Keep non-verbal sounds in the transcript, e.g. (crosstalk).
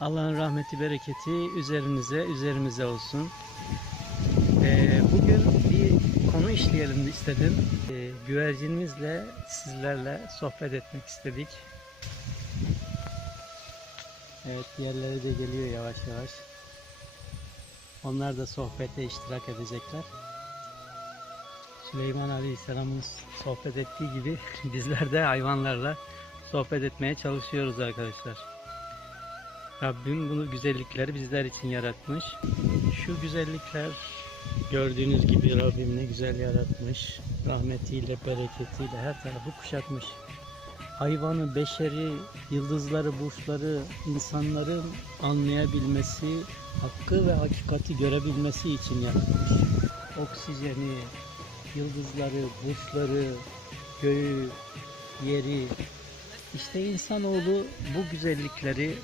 Allah'ın rahmeti, bereketi üzerinize, üzerimize olsun. Ee, bugün bir konu işleyelim istedim. Ee, güvercinimizle sizlerle sohbet etmek istedik. Evet, diğerleri de geliyor yavaş yavaş. Onlar da sohbete iştirak edecekler. Süleyman Aleyhisselam'ın sohbet ettiği gibi (laughs) bizler de hayvanlarla sohbet etmeye çalışıyoruz arkadaşlar. Rabbim bunu güzellikleri bizler için yaratmış. Şu güzellikler gördüğünüz gibi Rabbim ne güzel yaratmış. Rahmetiyle, bereketiyle her tarafı kuşatmış. Hayvanı, beşeri, yıldızları, burçları, insanların anlayabilmesi, hakkı ve hakikati görebilmesi için yaratmış. Oksijeni, yıldızları, burçları, göğü, yeri. İşte insanoğlu bu güzellikleri